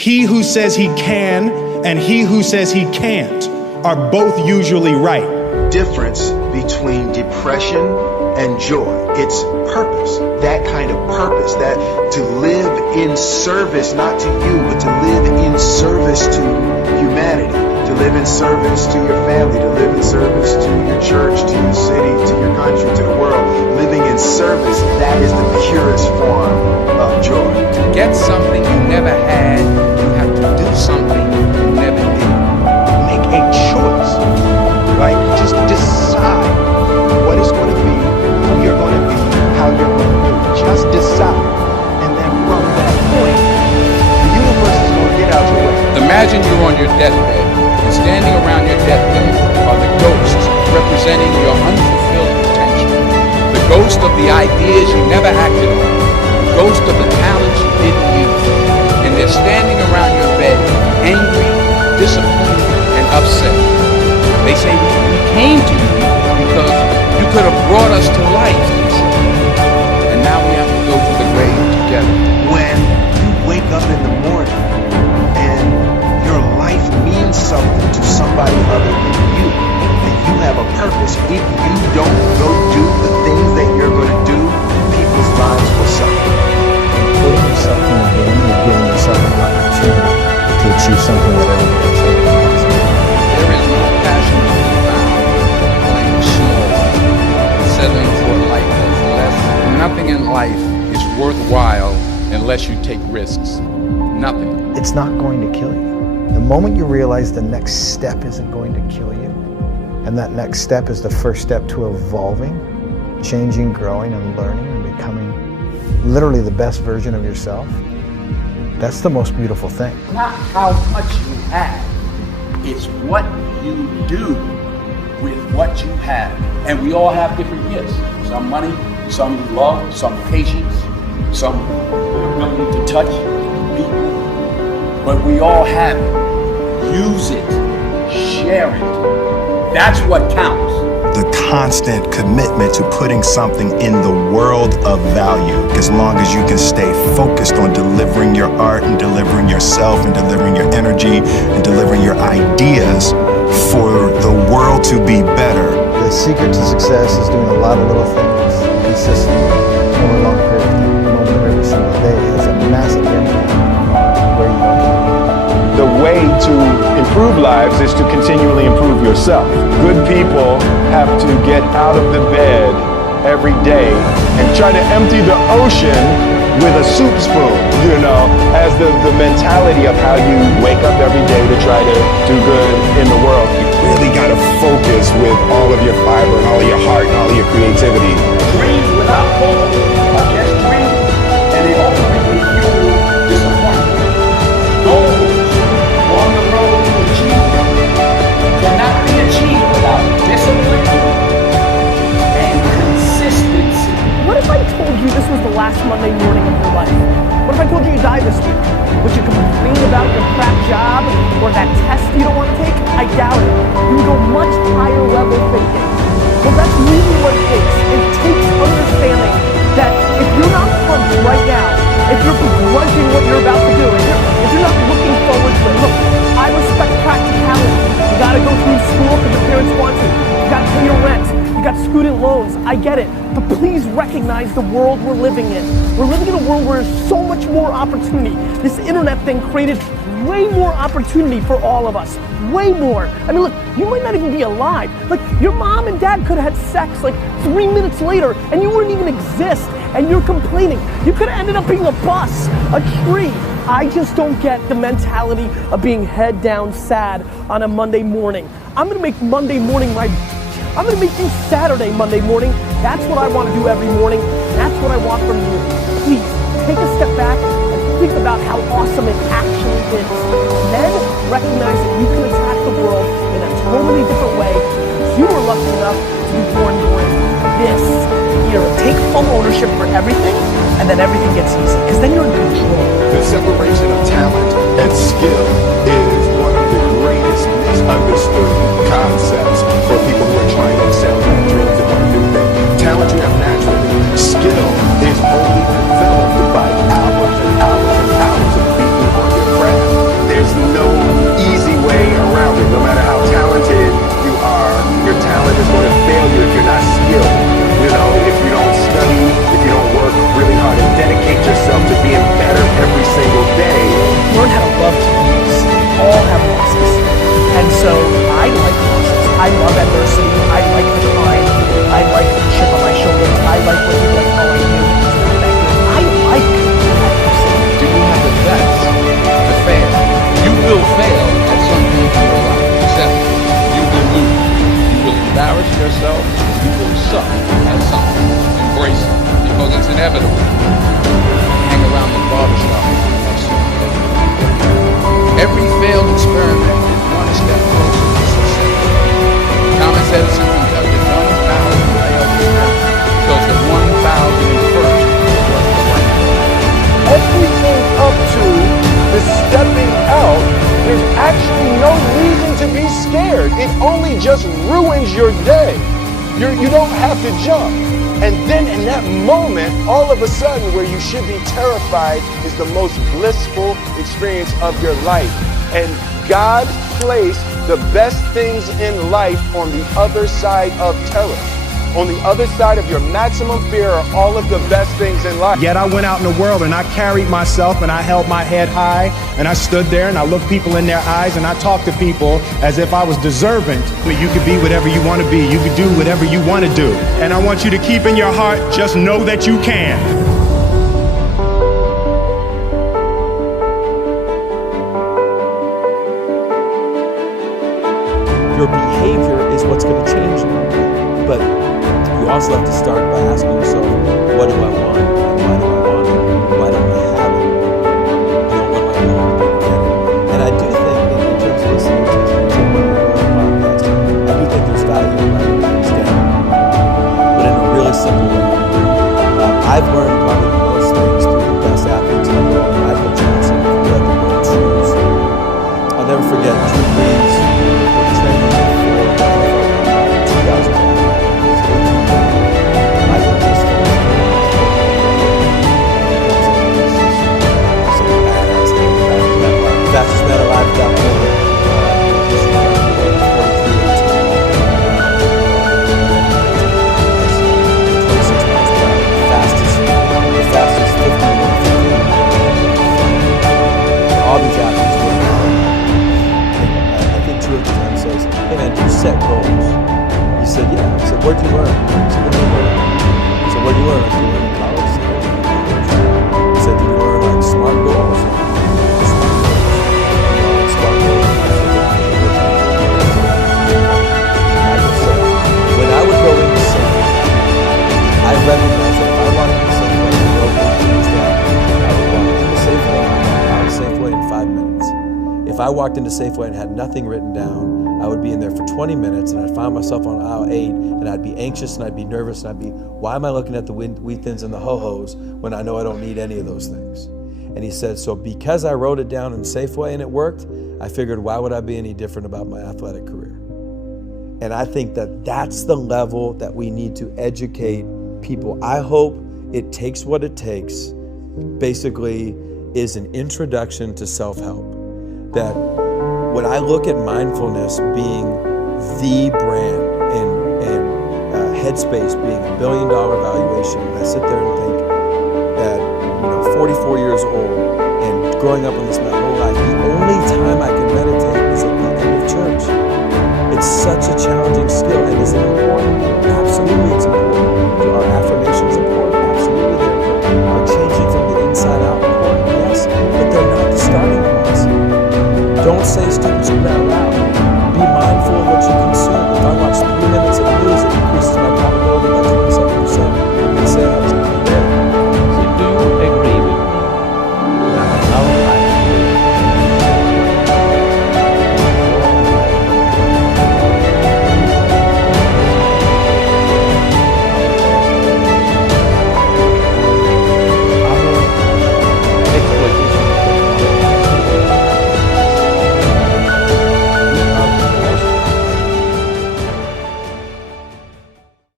He who says he can and he who says he can't are both usually right. Difference between depression and joy. It's purpose. That kind of purpose, that to live in service, not to you, but to live in service to humanity, to live in service to your family, to live in service to your church, to your city, to your country, to the world. Living in service, that is the purest form of joy. To get something you never had, you have to do something you never did. Make a choice. Like, just decide what it's going to be, who you're going to be, how you're going to do it. Just decide. And then from that point, the universe is going to get out your way. Imagine you're on your deathbed, and standing around your deathbed are the ghosts representing your unfulfilled potential. The ghost of the ideas you never acted on. The ghost of the talents you didn't use. And they're standing around your bed, angry, disappointed, and upset. They say, we came to you because you could have brought us to life, they say. And now we have to go to the grave together. When you wake up in the morning and your life means something to somebody other than you, and you have a purpose, if you don't go do the things that you're going to do, people's lives will suffer. Putting yourself in the game, you're giving yourself an opportunity to achieve something that everyone else has possible. There is no passion to be found playing small, settling for a life that's less. Nothing in life is worthwhile unless you take risks. Nothing. It's not going to kill you. The moment you realize the next step isn't going to kill you, and that next step is the first step to evolving, changing, growing, and learning, and becoming literally the best version of yourself, that's the most beautiful thing. Not how much you have, it's what you do with what you have. And we all have different gifts. Some money, some love, some patience, some ability to touch people. But we all have it. Use it. Share it. That's what counts. The constant commitment to putting something in the world of value, as long as you can stay focused on delivering your art and delivering yourself and delivering your energy and delivering your ideas for the world to be better. The secret to success is doing a lot of little things consistently over a long period of time. The moment of every single day is a massive impact on where you go. The way to improve lives is to continually improve yourself. Good people have to get out of the bed every day and try to empty the ocean with a soup spoon, as the mentality of how you wake up every day to try to do good in the world. You really got to focus with all of your fiber and all of your heart and all of your creativity. Dreams without hope are just dreams, and they ultimately fuel disappointment. Goals on the road to achievement cannot be achieved without discipline and consistency. What if I told you this was the last Monday morning of your life? What if I told you you die this week? Would you complain about your crap job or that test you don't want to take? I doubt it. You would go much higher level thinking. Well, that's really what it takes. It takes understanding that if you're not pumped right now, if you're begrudging what you're about to do, if you're not looking forward to it, look, I respect practicality. You gotta go through school because your parents want to. You gotta pay your rent. You got student loans. I get it. But please recognize the world we're living in. We're living in a world where there's so much more opportunity. This internet thing created way more opportunity for all of us. Way more. I mean, look, you might not even be alive. Like, your mom and dad could have had sex like 3 minutes later and you wouldn't even exist. And you're complaining. You could have ended up being a bus, a tree. I just don't get the mentality of being head down sad on a Monday morning. I'm gonna make Monday morning I'm gonna make you Saturday Monday morning. That's what I want to do every morning. That's what I want from you. Please, take a step back and think about how awesome it actually is. Then recognize that you can attack the world in a totally different way. You were lucky enough to be born during this era. Take full ownership for everything, and then everything gets easy, because then you're in control. The separation of talent and skill is one of the greatest misunderstood concepts for people who are trying to excel in their dreams and want to do things. Talent you have naturally. Skill is only developed by hours and hours and hours of beating on your craft. scared. It only just ruins your day. You don't have to jump. And then in that moment, all of a sudden, where you should be terrified is the most blissful experience of your life. And God placed the best things in life on the other side of terror. On the other side of your maximum fear are all of the best things in life. Yet I went out in the world and I carried myself and I held my head high and I stood there and I looked people in their eyes and I talked to people as if I was deserving. You could be whatever you want to be. You could do whatever you want to do. And I want you to keep in your heart, just know that you can. Your behavior is what's going to change you. But you also have to start by asking yourself, what do I want? And why do I want it? Why don't I have it? What do I want to get it? And I do think that in terms of listening to Jim podcast, I do think there's value in writing things down, but in a really simple way. I've learned probably the most things through the best athletes in the world, Michael Johnson, who led the world shoes. I'll never forget Drew Brees training for 2000. Fastest man alive at that point. The fastest 50. All these athletes were. I think Drew at the time says, "Hey man, do you set goals?" He said, "Yeah." I said, "Where'd you learn?" I said, "What did you learn?" He said, "Where'd you learn?" I said, "You learned in college." He said, "Did you learn like smart goals?" I recognize that if I walked in the Safeway and wrote things down, I would walk into Safeway in 5 minutes. If I walked into Safeway and had nothing written down, I would be in there for 20 minutes and I'd find myself on aisle 8 and I'd be anxious and I'd be nervous and I'd be, why am I looking at the wheat thins and the ho-hos when I know I don't need any of those things? And he said, so because I wrote it down in Safeway and it worked, I figured why would I be any different about my athletic career? And I think that that's the level that we need to educate people. I hope It Takes What It Takes basically is an introduction to self-help. That when I look at mindfulness being the brand and Headspace being $1 billion valuation, and I sit there and think that 44 years old and growing up in this my whole life, the only time I can meditate is at the end of church. It's such a challenging skill, and is it important? Absolutely, it's important. Are affirmations important? Absolutely, they're important. Are changing from the inside out important? Yes, but they're not the starting points. Don't say stupid shit out loud. Be mindful of what you can